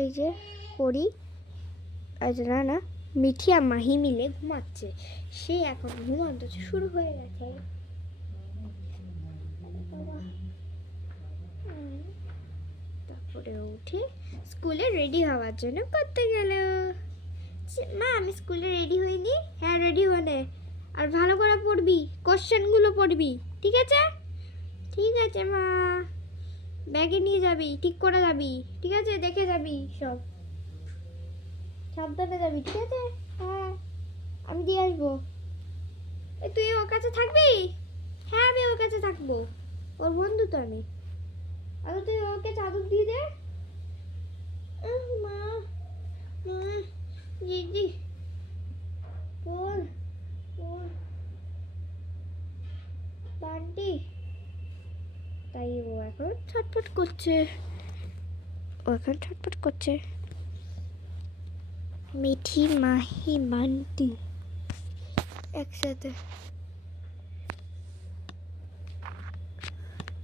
এই যে পড়ি, না না, মিঠি আর মাহি মিলে ঘুমাচ্ছে। সে এখন ঘুমাতে শুরু হয়ে গেছে। তারপরে উঠে স্কুলে রেডি হওয়ার জন্য করতে গেল। মা আমি স্কুলে রেডি হইনি। হ্যাঁ রেডি হনে, আর ভালো করে পড়বি, কোশ্চেনগুলো পড়বি, ঠিক আছে? ঠিক আছে মা, ব্যাগে নিয়ে যাবি, ঠিক করে যাবি, ঠিক আছে? দেখে যাবি, সব সাবধানে যাবি, ঠিক আছে? হ্যাঁ আমি দিয়ে আসবো। তুই ওর কাছে থাকবি? হ্যাঁ আমি ওর কাছে থাকবো, ওর বন্ধু তো আমি। আর তুই ওকে চাদর দিয়ে দে। মা মা দিদি বল বল বান্টি। তাই ও এখন ছটফট করছে, মিঠি মাহি বান্টি একসাথে।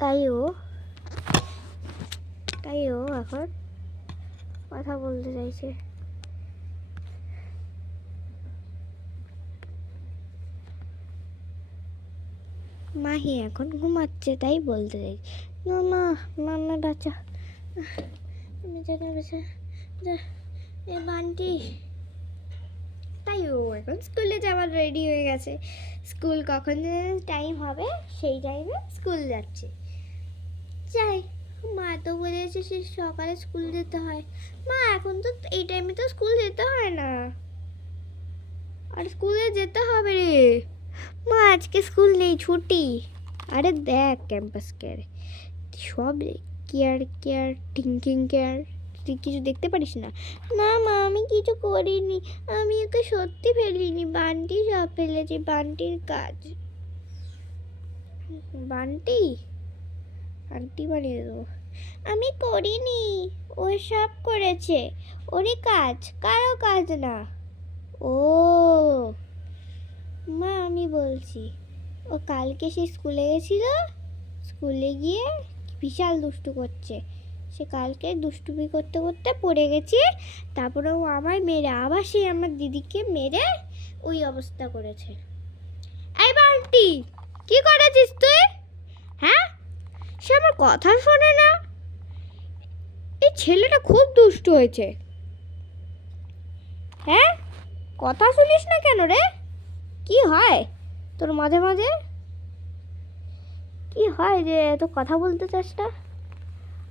তাই ও এখন কথা বলতে চাইছে। মাহি এখন ঘুমাচ্ছে, তাই বলতে চাইছে মামা মামা বাচ্চা, আমি জানি বাচ্চা এ বান্টি। তাই ও এখন স্কুলে যাওয়ার রেডি হয়ে গেছে। স্কুল কখন টাইম হবে সেই টাইমে স্কুল যাচ্ছে। যাই, মা তো বলেছে সে সকালে স্কুল যেতে হয়। মা এখন তো এই টাইমে তো স্কুল যেতে হয় না, আর স্কুলে যেতে হবে রে মা, আজকে স্কুল নেই, ছুটি। আরে দেখ ক্যাম্পাস কেয়ার সব কেয়ার কেয়ার টিঙ্কিং কেয়ার, তুই কিছু দেখতে পারিস না? না মা আমি কিছু করিনি, আমি ওকে সত্যি ফেলিনি, বান্টি সব ফেলেছে, বান্টির কাজ। বান্টি আন্টি বানিয়ে দেবো। আমি করিনি, ও সব করেছে, ওরই কাজ, কারো কাজ না। ও মা আমি বলছি, ও কালকে সে স্কুলে গেছিল, স্কুলে গিয়ে বিশাল দুষ্টু করছে। সে কালকে দুষ্টুমি করতে করতে পড়ে গেছে, তারপরে ও আমায় মেরে, আবার সে আমার দিদিকে মেরে ওই অবস্থা করেছে। এই বান্টি কি করেছিস তুই? হ্যাঁ সে আমার কথা শোনে না, এই ছেলেটা খুব দুষ্টু হয়েছে। হ্যাঁ কথা শুনিস না কেন রে? কি হয় তোর মাঝে মাঝে? কি হয় যে এত কথা বলতে চাস না?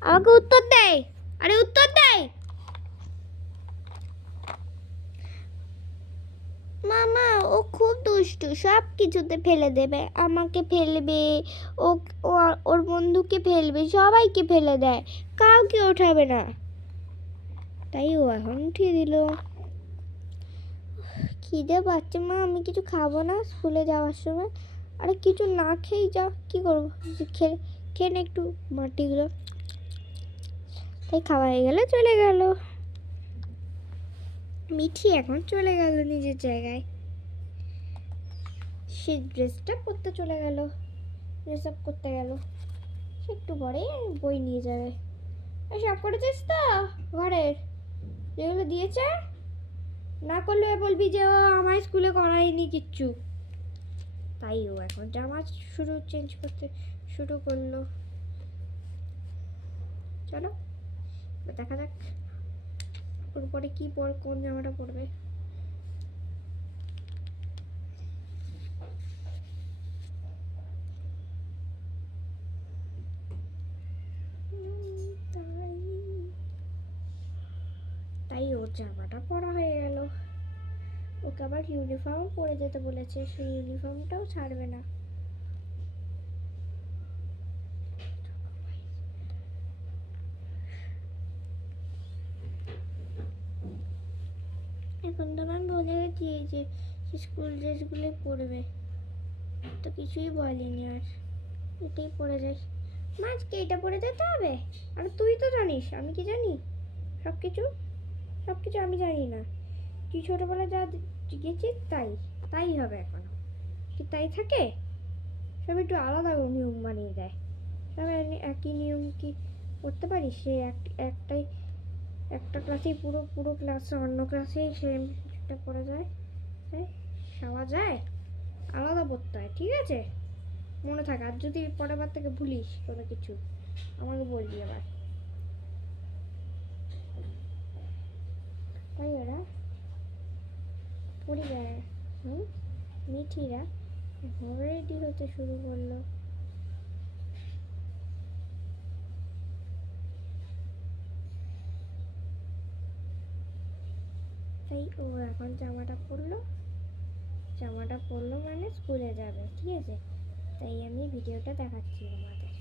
আমাকে উত্তর দেয়, আরে উত্তর দেয়। মামা ও খুব দুষ্টু, সব কিছুতে ফেলে দেবে, আমাকে ফেলবে, ও ওর বন্ধুকে ফেলবে, সবাইকে ফেলে দেয়, কাউকে ওঠাবে না। তাই ও এখন উঠিয়ে দিল। খিদে পাচ্ছে মা, আমি কিছু খাবো না স্কুলে যাওয়ার সময়। আরে কিছু না খেয়েই যা, কি করবো? খেয়ে নে একটু মাটিগুলো। তাই খাওয়া হয়ে গেলে চলে গেল। মিঠি এখন চলে গেল নিজের জায়গায়, সে ড্রেসটা পরতে চলে গেল, ড্রেস আপ করতে গেল। সে একটু পরে বই নিয়ে যাবে। সব করেছিস তো ঘরের যেগুলো দিয়েছে? না করলে বলবি যে ও আমার স্কুলে করায়নি কিচ্ছু। তাই ও এখন জামা চেঞ্জ করতে শুরু করলো। চলো দেখা যাক ওর পরে কি কোন জামাটা পরবে। তাই ওর জামাটা পরা হয়ে গেল। ওকে আবার ইউনিফর্ম পরে যেতে বলেছে, সেই ইউনিফর্মটাও ছাড়বে না। এখন তো আমি বলে গেছি যে স্কুল ড্রেসগুলোই পরবে, তো কিছুই বলেনি আর, এটাই পরে যাই। মা আজকে এটা পরে যেতে হবে? আর তুই তো জানিস আমি কি জানি, সব কিছু আমি জানি না। তুই ছোটোবেলায় যা গেছিস তাই হবে এখন, কি তাই থাকে? সব একটু আলাদা নিয়ম বানিয়ে দেয়, সব একই নিয়ম কি করতে পারিস? সে একটাই একটা ক্লাসেই পুরো পুরো ক্লাসে অন্য ক্লাসেই সেম কিছুটা পড়া যায়, তাই সাওয়া যায়, আলাদা পড়তে হয়, ঠিক আছে? মনে থাকে, আর যদি পরের বার থেকে ভুলিস কোনো কিছু আমাকে বলবি আবার। তাই ওরা পরিবার মিঠিরা রেডি হতে শুরু করলো। তাই ও এখন জামাটা পরলো মানে স্কুলে যাবে, ঠিক আছে? তাই আমি ভিডিওটা দেখাচ্ছি তোমাদের,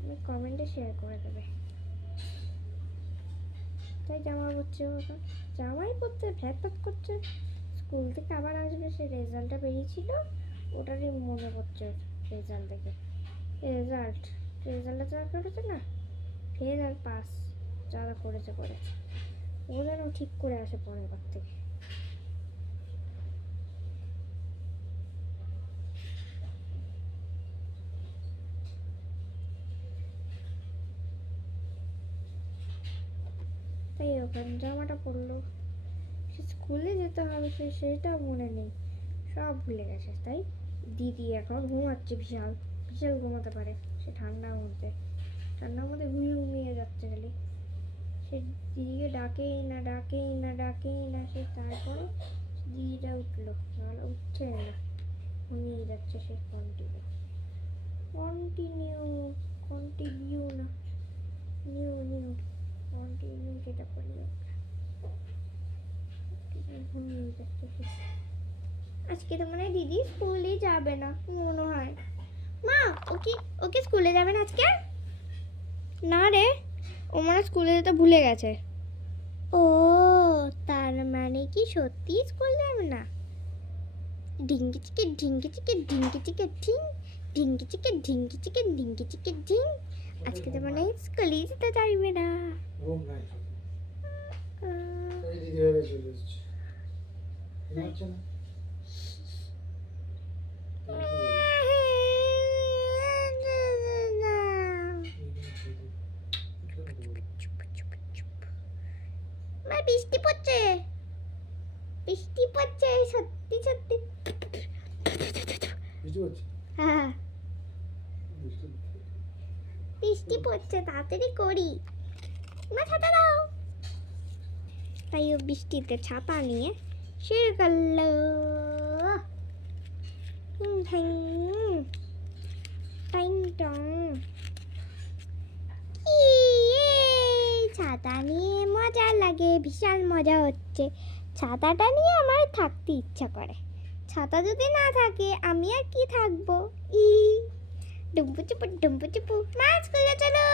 আমি কমেন্টে শেয়ার করে দেবে। তাই জামা পরছে, ওটা জামাই পরতে ফ্যাট করছে। স্কুল থেকে আবার আসবে, সে রেজাল্টটা বেরিয়েছিল, ওটারই মনে পড়ছে রেজাল্ট দেখে। রেজাল্টটা যারা করেছে না, ফেল আর পাস যারা করেছে ও যেন ঠিক করে আসে পরের বার থেকে। তাই ওখানে জামাটা পরলো, সে স্কুলে যেতে হবে সেটা মনে নেই, সব ভুলে গেছে। তাই দিদি এখন ঘুমাচ্ছে, বিশাল বিশাল ঘুমাতে পারে সে, ঠান্ডার মধ্যে ঘুমিয়ে যাচ্ছে খালি। সে দিদিকে ডাকেই না সে, তারপরে দিদিটা উঠলো, নাহলে উঠছে না, ঘুমিয়ে যাচ্ছে সে। কন্টিনিউ না, নিউ কন্টিনিউ যেটা করি ঘুমিয়ে যাচ্ছে সে। আজকে তো মনে হয় দিদি স্কুলে যাবে না মনে হয়। মা ওকে স্কুলে যাবে না আজকে? না রে, ও মনে হয় স্কুলে যেতে ভুলে গেছে। ও তার মানে কি সত্যি স্কুল যাবে না? ঢিঙ্কি চিকে ঢিঙ্কি চিকে ঢিঙ্কি চিকে ঢিং, ঢিঙ্কি চিকে ঢিঙ্কি চিকে ঢিঙ্কি চিকে ঢিং, আজকে তো মনে হয় স্কুলে যেতে চাইবে না। বৃষ্টি পড়ছে সত্যি সত্যি। হ্যাঁ বৃষ্টি পড়ছে, তাড়াতাড়ি করি, মা ছাতা দাও। তাই ও বৃষ্টিতে ছাতা নিয়ে শুরু করলো। ছাতা নিয়ে মজা লাগে, বিশাল মজা হচ্ছে। ছাতাটা নিয়ে আমার থাকতে ইচ্ছা করে, ছাতা যদি না থাকে আমি আর কি থাকবো। ডুম্পু চুপু, মা স্কুলে চলো।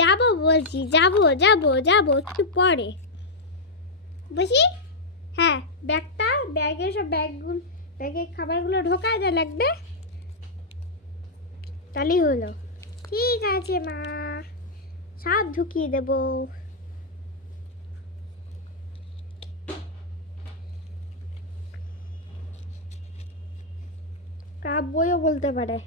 যাবো বলছি, যাবো একটু পরে বসি। হ্যাঁ ব্যাগে সব ব্যাগে খাবারগুলো ঢোকায় যা লাগবে, তাহলেই হলো। ঠিক আছে মা, সব ঢুকিয়ে দেবো। কাব্যও বলতে পারে।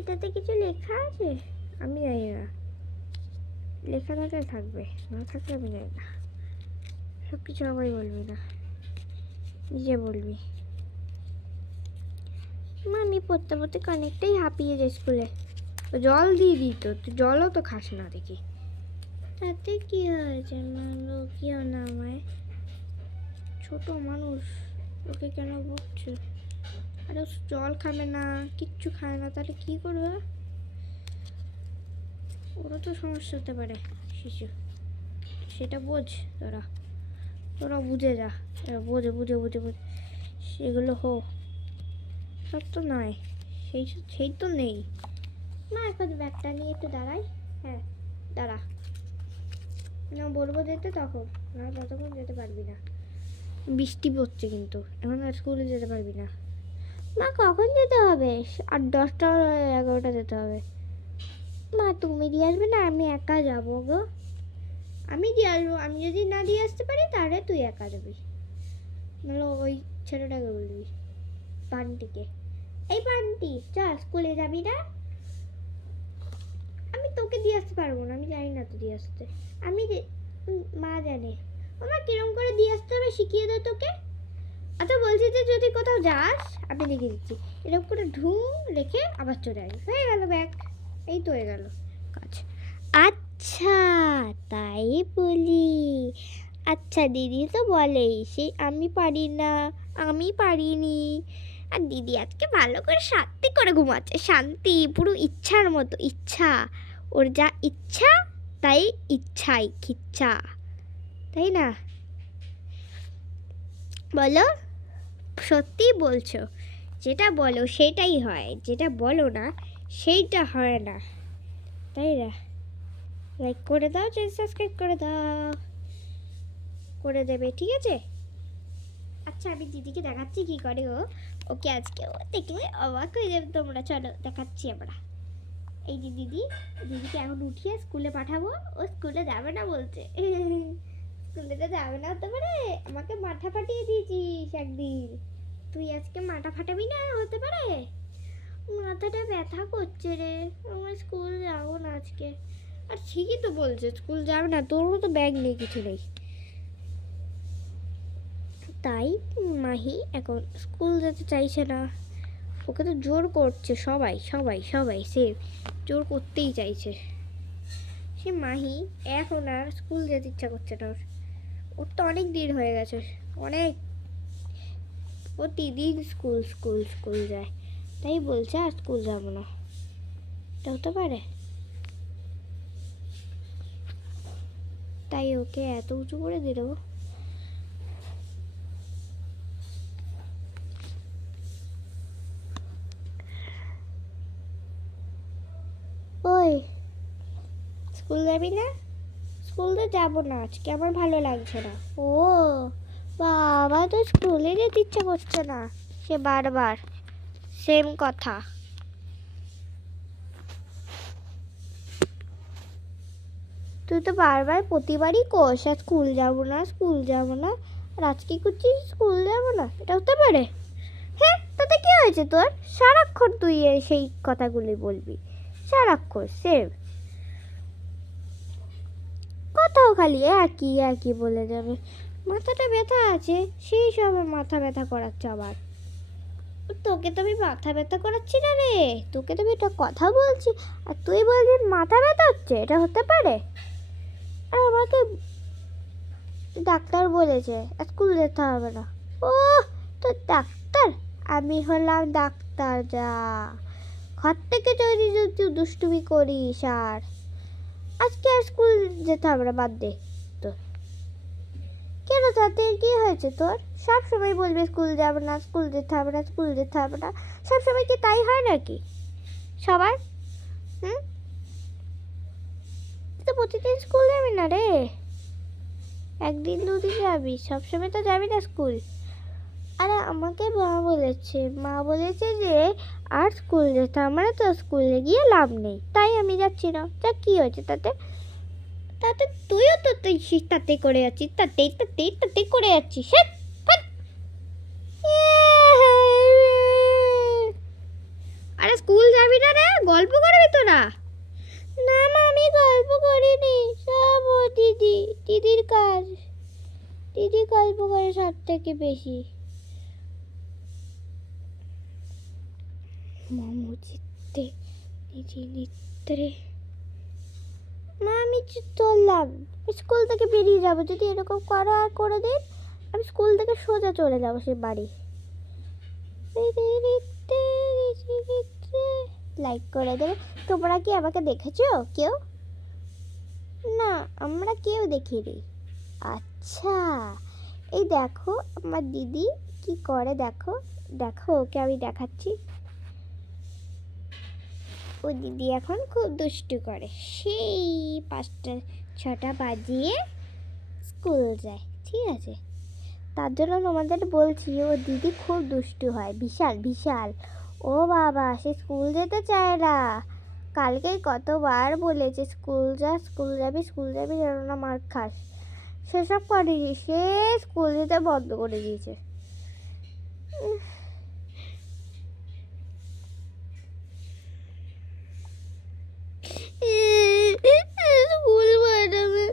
এটাতে কিছু লেখা আছে? আমি জানি না, লেখা থাকলে থাকবে, না থাকলে আমি জানি না। সব কিছু আমায় বলবি না, নিজে বলবি। মা আমি পড়তে অনেকটাই হাঁপিয়ে যাই স্কুলে। জল দিয়ে দিত, তুই জলও তো খাস না দেখি। তাতে কি হয়েছে মা, কেউ না আমায়, ছোট মানুষ, ওকে কেন বকছো? আরে জল খাবে না, কিচ্ছু খায় না, তাহলে কি করবে? ওরা তো সমস্যা হতে পারে শিশু, সেটা বোঝ, তোরা বুঝে যা, বুঝে সেগুলো সব তো নয়, সেই তো নেই। মা এখন ব্যাগটা নিয়ে একটু দাঁড়াই। হ্যাঁ দাঁড়া, না বলবো যেতে তখন, না ততক্ষণ যেতে পারবি না, বৃষ্টি পড়ছে কিন্তু এখন আর স্কুলে যেতে পারবি না। মা কখন যেতে হবে? আর 10টা 11টা যেতে হবে। মা তুমি দিয়ে আসবে না, আমি একা যাবো গো। আমি দিয়ে আসবো, আমি যদি না দিয়ে আসতে পারি তাহলে তুই একা যাবি, নাহলে ওই ছেলেটাকে বলবি, বান্টিকে, এই বান্টি চল স্কুলে যাবি না? আমি তোকে দিয়ে আসতে পারবো না, আমি জানি না তো দিয়ে আসতে, মা জানে। আমার কিরম করে দিয়ে আসতে হবে শিখিয়ে দে তোকে। আচ্ছা বলছি যে যদি কোথাও যাস আমি লিখে দিচ্ছি, এরকম করে ঢুম রেখে আবার চলে আসবি, হয়ে গেল ব্যাগ, এই তো হয়ে গেল কাজ। আচ্ছা তাই বলি, আচ্ছা দিদি তো বলেই সেই আমি পারি না, আমি পারিনি, আর দিদি আজকে ভালো করে শান্তি করে ঘুমাচ্ছে, শান্তি পুরো ইচ্ছার মতো, ইচ্ছা ওর যা ইচ্ছা তাই ইচ্ছাই খিচ্ছা, তাই না? বলো, সত্যি বলছো? যেটা বলো সেটাই হয়, যেটা বলো না সেইটা হয় না, তাই না? লাইক করে দাও, চ্যানেল সাবস্ক্রাইব করে দাও, করে দেবে, ঠিক আছে? আচ্ছা আমি দিদিকে দেখাচ্ছি কি করে ও, ওকে আজকে ও দেখলে অবাক হয়ে যাবে তোমরা, চলো দেখাচ্ছি আমরা। এই যে দিদিকে এখন উঠিয়ে স্কুলে পাঠাবো, ও স্কুলে যাবে না বলছে। স্কুলে তো যাবে না হতে পারে, আমাকে মাথা ফাটিয়ে দিয়েছিস একদিন, তুই আজকে মাথা ফাটাবি না হতে পারে? মাথাটা ব্যথা করছে রে, আমার স্কুল যাবো না আজকে। আর ঠিকই তো বলছে, স্কুল যাবে না, তোরও তো ব্যাগ নেই, কিছু নেই, তাই মাহি এখন স্কুল যেতে চাইছে না, ওকে তো জোর করছে সবাই সবাই সবাই, সে জোর করতেই চাইছে। সে মাহি এখন আর স্কুল যেতে ইচ্ছা করছে না, ওর তো অনেক দেরি হয়ে গেছে, অনেক, প্রতিদিন স্কুল স্কুল স্কুল যায়, তাই বলছে আর স্কুল যাবো না, এটা হতে পারে? তাই ওকে এত উঁচু করে দিয়ে দেবো। ওই স্কুল যাবি না? স্কুলে যাবো না আজকে, আমার ভালো লাগছে না। ও বাবা, তো স্কুলে যেতে ইচ্ছা করছে না, সে বারবার সেম কথা। তুই তো বারবার প্রতিবারই কোস আর স্কুল যাবো না, স্কুল যাবো না, আর আজকে করছিস স্কুল যাবো না, এটা হতে পারে? হ্যাঁ তাতে কি হয়েছে তোর, সারাক্ষণ তুই সেই কথাগুলি বলবি, সারাক্ষণ সেম কথাও খালি একই একই বলে যাবে। মাথাটা ব্যথা আছে, সেই সময় মাথা ব্যথা করাচ্ছে আবার। তোকে তো আমি মাথা ব্যথা করাচ্ছি না রে, তোকে তো আমি একটা কথা বলছি আর তুই বলছিস মাথা ব্যথা হচ্ছে, এটা হতে পারে? আর আমাকে ডাক্তার বলেছে স্কুল যেতে হবে না। ও তো ডাক্তার, আমি হলাম ডাক্তার, যা ঘর থেকে যদি তুই দুষ্টুমি করিস, আর আজকে আর স্কুল যেতে হবে না, বাদ দে তো। কেন, তাতে কি হয়েছে তোর? সব সময় বলবে স্কুল যাবে না, স্কুল যেতে হবে না, স্কুল যেতে হবে না, সব সময় কি তাই হয় নাকি সবার? হুম, তো প্রতিদিন স্কুল যাবি না রে, একদিন দুদিন যাবি, সবসময় তো যাবি না স্কুল। আরে আমাকে মা বলেছে যে আর স্কুল যেতে হবে না, তো স্কুলে গিয়ে লাভ নেই, তাই আমি যাচ্ছি না। তা কি হয়েছে তাতে? তাতে তুইও তো তুই তাতে করে যাচ্ছিস, তাতেই করে যাচ্ছিস। আরে স্কুল যাবি না রে, গল্প করবি তোরা? না মা আমি গল্প করিনি, সব ও দিদির কাজ, দিদি গল্প করে সব থেকে বেশি। মামু চিত্তে দিদি নিত্রে, মা আমি চললাম, স্কুল থেকে বেরিয়ে যাবো, যদি এরকম করো আর করে দিন আমি স্কুল থেকে সোজা চলে যাবো সে বাড়ি। লাইক করে দেবে। তোমরা কি আমাকে দেখেছো কেউ? না আমরা কেউ দেখিনি। আচ্ছা এই দেখো আমার দিদি কি করে, দেখো দেখো ওকে আমি দেখাচ্ছি। ও দিদি এখন খুব দুষ্টু করে, সেই 5টা 6টা বাজিয়ে স্কুল যায়, ঠিক আছে? তার জন্য তোমাদের বলছি ও দিদি খুব দুষ্টু হয়, বিশাল বিশাল। ও বাবা, সে স্কুল যেতে চায় না, কালকেই কতবার বলেছে স্কুল যা, স্কুল যাবি যেন না মার খাস, সেসব করেনি, সে স্কুল যেতে বন্ধ করে দিয়েছে। স্কুল ম্যাডামে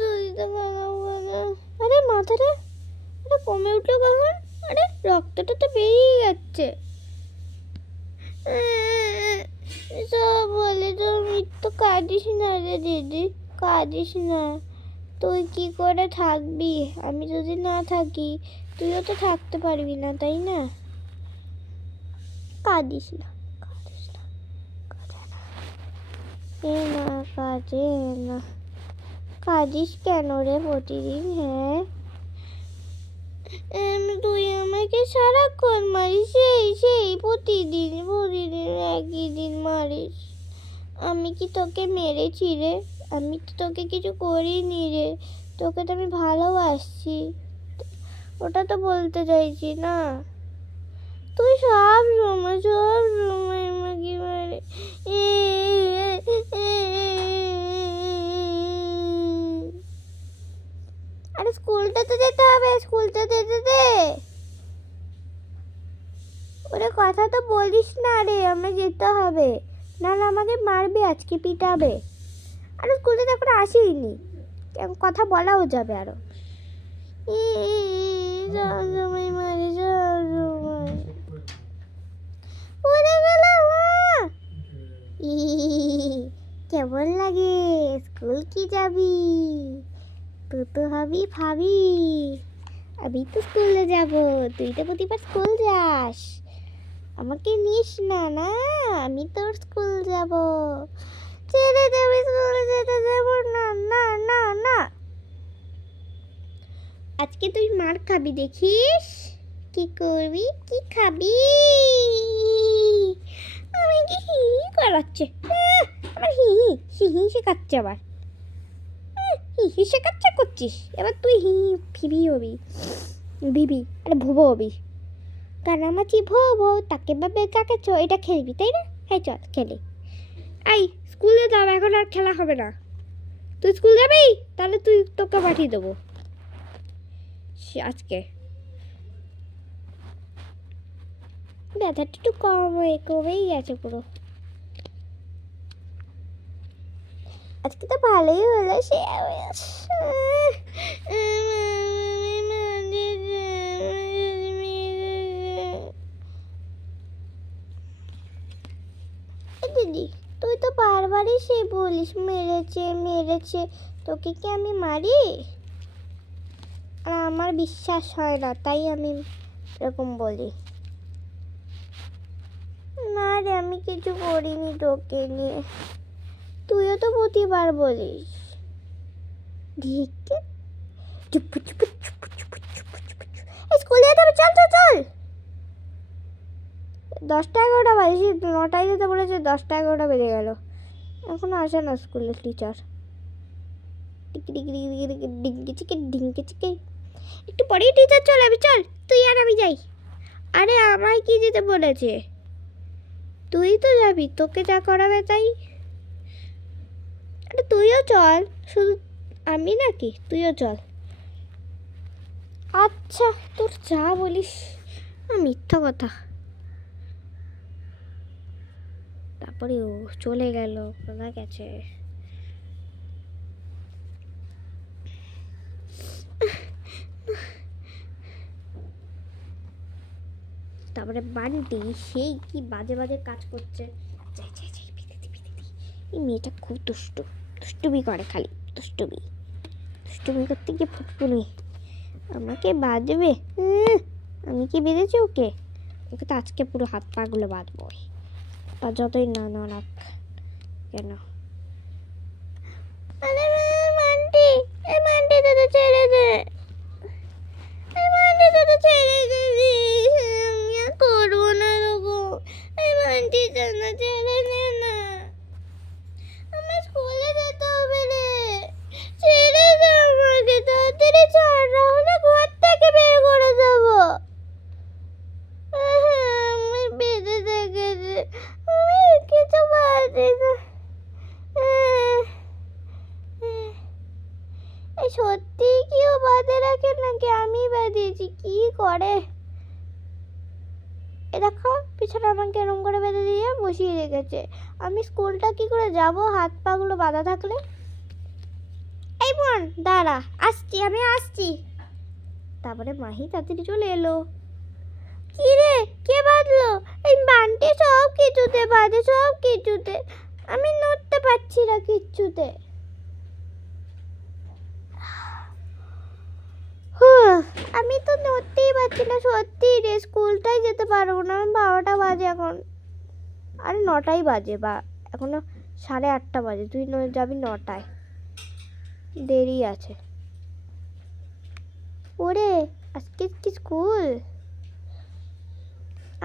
শরীরটা ভালো না। আরে মাথাটা কমে উঠলো কখন? আরে রক্তটা তো বেরিয়ে যাচ্ছে। সব বলে তো মৃত্যু, কাঁদিস না রে দিদি, কাঁদিস না। তুই কি করে থাকবি? আমি যদি না থাকি তুইও তো থাকতে পারবি না, তাই না? কাঁদিস না, কাঁদিস না, কাঁদে না, এ না কাঁদে না। কাঁদিস কেন রে প্রতিদিন? হ্যাঁ, তুই আমাকে সারাক্ষণ মারিস, সেই সেই প্রতিদিন প্রতিদিন একই দিন মারিস। আমি কি তোকে মেরেছি রে? আমি তো তোকে কিছু করিনি রে, তোকে তো আমি ভালোবাসছি, ওটা তো বলতে চাইছি না। তুই সব সময় আমাকে মারে। আরে স্কুলটা তো যেতে হবে, স্কুলটা যেতে দে। ওরে কথা তো বলিস না রে, আমায় যেতে হবে, নাহলে আমাকে মারবে, আজকে পিটাবে। আরে স্কুলে তো এখন আসিনি, কথা বলাও যাবে আরো। সব সময় মারে, সব সময়। পড়ে গেলাম। কেমন লাগে? স্কুল কি যাবি? তুই তো হবি ভাবি, আমি তো স্কুলে যাব, তুই তো প্রতিবার স্কুল যাস, আমাকে নিস না। না, আমি তোর স্কুল যাব। ছেড়ে দেবে, স্কুলে যেতে দেবো না, না না না। আজকে তুই মার খাবি, দেখিস কি করবি, কি খাবি। আমাকে হি করাচ্ছে, আমার হি হি হি শেখাচ্ছে আবার। হি হি শেখাচ্ছে করছিস, এবার তুই হি ফিবি হবি, বিবি, আরে ভুবো হবি। কানামাছি ভো ভো তাকে বাবে কাকে চো, এটা খেলবি তাই না? হ্যাঁ চল খেলি। আই স্কুলে যাব, এখন আর খেলা হবে না। তুই স্কুল যাবি? তাহলে তোকে পাঠিয়ে দেবো আজকে। ব্যথাটা একটু কমেই গেছে পুরো। আজকে তো ভালোই হলো। সে দিদি, তুই তো বারবারই সে বলিস মেরেছে মেরেছে, তোকে কি আমি মারি? আর আমার বিশ্বাস হয় না, তাই আমি এরকম বলি। না রে, আমি কিছু করিনি তোকে নিয়ে, তুইও তো প্রতিবার বলিস। স্কুলে যেতে হবে, চল চল চল। 10টা 11টা বাজে, 9টায় যেতে বলেছে, 10টা 11টা বেজে গেল, এখনো আসে না স্কুলের টিচার। ডিঙ্কি চিকে, একটু পরেই টিচার চলে যাবে, চল তুই আর আমি যাই। আরে আমায় কি যেতে বলেছে? তুই তো যাবি, তোকে যা করাবে তাই। আরে তুইও চল, শুধু আমি নাকি, তুইও চল। আচ্ছা তোর যা বলিস, মিথ্যা কথা। তারপরে ও চলে গেল, কোথায় গেছে? তারপরে বান্টি সেই কি বাজে বাজে কাজ করছে। যাই যাই যাই, বিদেতি বিদেতি, এই মেয়েটা খুব দুষ্টুমি করে, খালি দুষ্টুমি করতে গিয়ে ফুটফুনি আমাকে বাঁধবে। আমি কি বেঁধেছি ওকে? ওকে তো আজকে পুরো হাত পাগুলো বাঁধবো, আর যতই না রাখ কেন। আরে মান্টি, এই মান্টি দাদা ছেড়ে দে, এই মান্টি দাদা ছেড়ে দে, আমি আর করবো না রকম। এই মান্টি দাদা ছেড়ে দে না, আমার স্কুলে যেতে হবে রে, ছেড়ে দে আমাকে, তাড়াতাড়ি ছাড়, নাহলে ঘর থেকে বের করে দেবো। আমি বেঁধে দেখেছি, আমি কিছু পারছি না। সত্যি পিছনে আমাকে এরম করে বেঁধে দিয়ে বসিয়ে রেখেছে। আমি স্কুলটা কি করে যাব হাত পাগুলো বাঁধা থাকলে? এই বোন দাঁড়া, আমি আসছি। তারপরে মাহি তাড়াতাড়ি চলে এলো। কি রে, কে বাঁধলো? এই বান্টি সব কিছুতে বাঁধে, সব কিছুতে। আমি নড়তে পারছি না কিচ্ছুতে। আমি তো নড়তেই পারছি না সত্যি রে। স্কুলটাই যেতে পারবো না। 12টা বাজে এখন, আরে 9টাই বাজে, বা এখনো 8:30 বাজে। তুই যাবি 9টায়, দেরি আছে। ওরে আজকে কি স্কুল?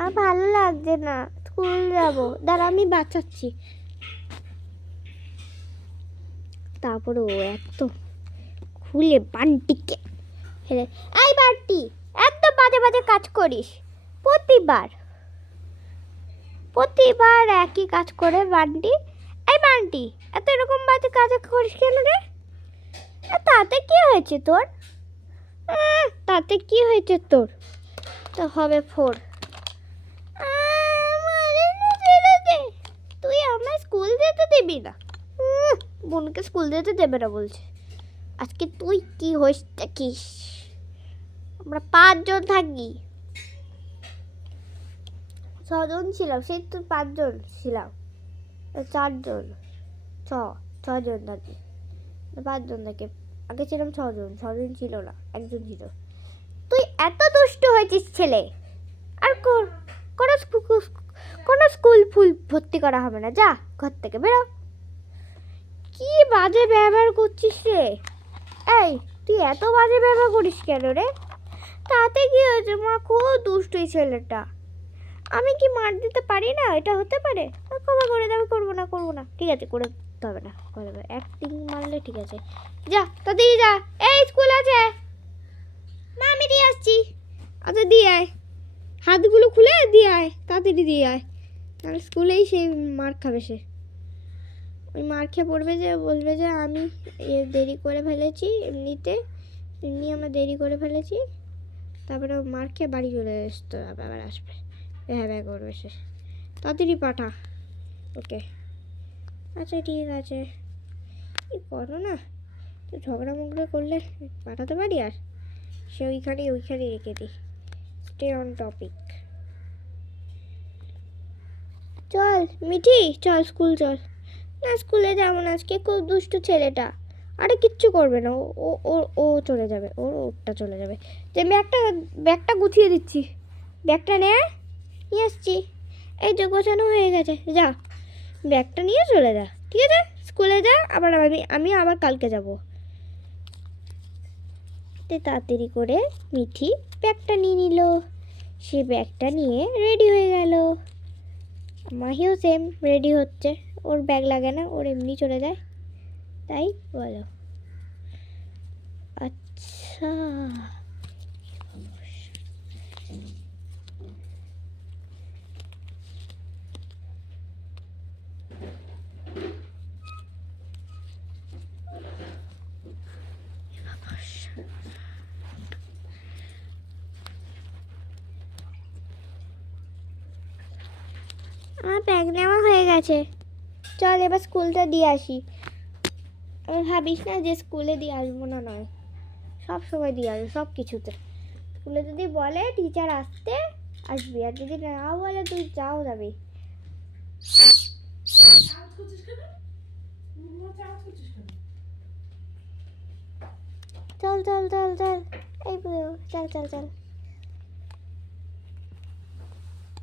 আর ভালো লাগছে না, স্কুল যাবো। দাঁড়া আমি বাঁচাচ্ছি। তারপরে ও একদম খুলে বান্টিকে হেলে, এই বান্টি একদম বাজে বাজে কাজ করিস। প্রতিবার একই কাজ করে বান্টি। এই বান্টি এত এরকম বাজে কাজ করিস কেন রে? তাতে কি হয়েছে তোর? তাতে কি হয়েছে তোর? তো হবে 4। তুই আমার স্কুল যেতে দিবি না? বোনকে স্কুল যেতে দেবে না বলছে। আজকে তুই কি হইস দেখিস। আমরা 5 জন থাকি, 6 জন ছিলাম, সেই তো 5 জন ছিলাম। 4 জন, 6 জন থাকি, 5 জন থাকে। আগে ছিলাম 6 জন, 6 জন ছিল না, 1 জন ছিল। তুই এত দুষ্ট হয়েছিস ছেলে। আর কোনো স্কুল ফুল ভর্তি করা হবে না, যা ঘর থেকে বেরো। কি বাজে ব্যবহার করছিস রে? এই তুই এত বাজে ব্যবহার করিস কেন রে? তাতে কি হয়েছে? মা খুব দুষ্টুই ছেলেটা। আমি কি মার দিতে পারি না? এটা হতে পারে? ক্ষমা করে দেবে, করবো না। ঠিক আছে, করে দিতে হবে না, করে দেবে। 1 মারলে ঠিক আছে। যা তাড়াতাড়ি যা, এই স্কুল আছে। মা আমি দিয়ে আসছি। আচ্ছা দিয়ে আয়, হাতগুলো খুলে দিয়ে আয়, তাড়াতাড়ি দিয়ে আয়। তাহলে স্কুলেই সে মার খাবে। সে ওই মার খেয়ে পড়বে, যে বলবে যে আমি দেরি করে ফেলেছি, এমনি আমরা দেরি করে ফেলেছি। তারপরে মার খেয়ে বাড়ি চলে আসতে হবে, আবার আসবে, হ্যাঁ করবে সে। তাড়াতাড়ি পাঠা ওকে। আচ্ছা ঠিক আছে, কি করো না, তো ঝগড়া মগড়া করলে পাঠাতে পারি। আর সে ওইখানেই রেখে দিই। Stay on topic. চল মিঠি, চল স্কুল চল। না স্কুলে যাবো না, আজকে খুব দুষ্টু ছেলেটা। আরে কিচ্ছু করবে না, ও ও ও চলে যাবে, ওরটা চলে যাবে। যে ব্যাগটা গুছিয়ে দিচ্ছি, ব্যাগটা নিয়ে আসছি। এই যে গোছানো হয়ে গেছে, যা ব্যাগটা নিয়ে চলে যা। ঠিক আছে স্কুলে যা, আবার আমি আবার কালকে যাব। তাড়াতাড়ি করে মিঠি ব্যাগটা নিয়ে নিল। সে ব্যাগটা নিয়ে রেডি হয়ে গেল। মাহিও সেম রেডি হচ্ছে, ওর ব্যাগ লাগে না, ওর এমনি চলে যায়। তাই বলো? আচ্ছা আমার ব্যাগ নেওয়া হয়ে গেছে। চল এবার স্কুলটা দিয়ে আসি। আমি ভাবিস না যে স্কুলে দিয়ে আসবো না, নয়, সব সময় দিয়ে আসবো, সব কিছুতে। স্কুলে যদি বলে টিচার আসতে আসবি, আর যদি না বলে তুই যাও যাবি। চল চল চল চল, এই চল চল চল,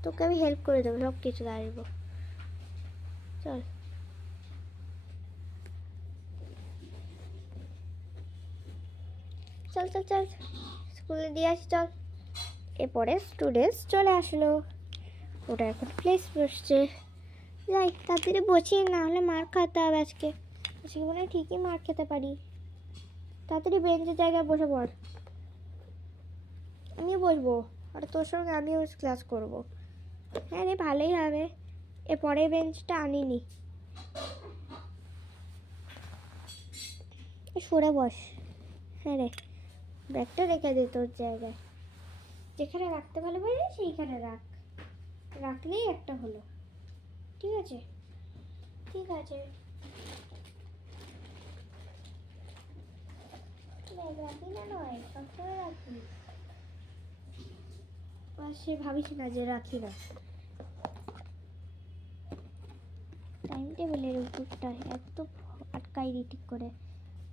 তোকে আমি হেল্প করে দেবো, সব কিছু আসবো। চল চল চল চল, স্কুলে দিয়ে আসি চল। এরপরে স্টুডেন্টস চলে আসলো, ওটা এখন প্লেস বসছে। যাই তাড়াতাড়ি বসি, না হলে মার খেতে হবে আজকে মনে হয় ঠিকই মার খেতে পারি। তাড়াতাড়ি বেঞ্চের জায়গায় বসে পড়। আমিও বসবো, আর তোর সঙ্গে আমিও ক্লাস করব। হ্যাঁ রে ভালোই হবে। এরপরে বেঞ্চটা আনিনি, সরে বস। হ্যাঁ রে, ব্যাগটা রেখে দে তোর জায়গায়, যেখানে রাখতে ভালো পারি সেইখানে রাখ। রাখলেই একটা হলো। ঠিক আছে ঠিক আছে। রাখি না নয়, সবসময় রাখি। সে ভাবিস না যে রাখি না। টাইম টেবিলের উপরটা এত আটকাই দিই ঠিক করে,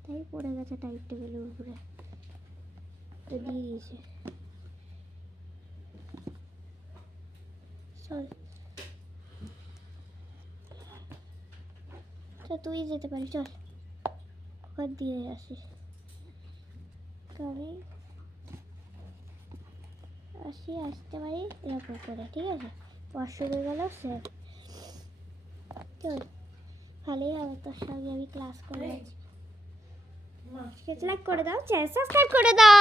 তাই পড়ে গেছে টাইম টেবিলের উপরে, তো দিয়ে দিয়েছে। চল চল তুই যেতে পারিস, চল ওখান দিয়ে আসিস। আমি আসতে পারি এরকম করে, ঠিক আছে? ওয়াশরুম হয়ে গেল স্যার। চল ভালোই হবে, তোর সঙ্গে আমি ক্লাস করে। লাইক করে দাও, চ্যানেল সাবস্ক্রাইব করে দাও।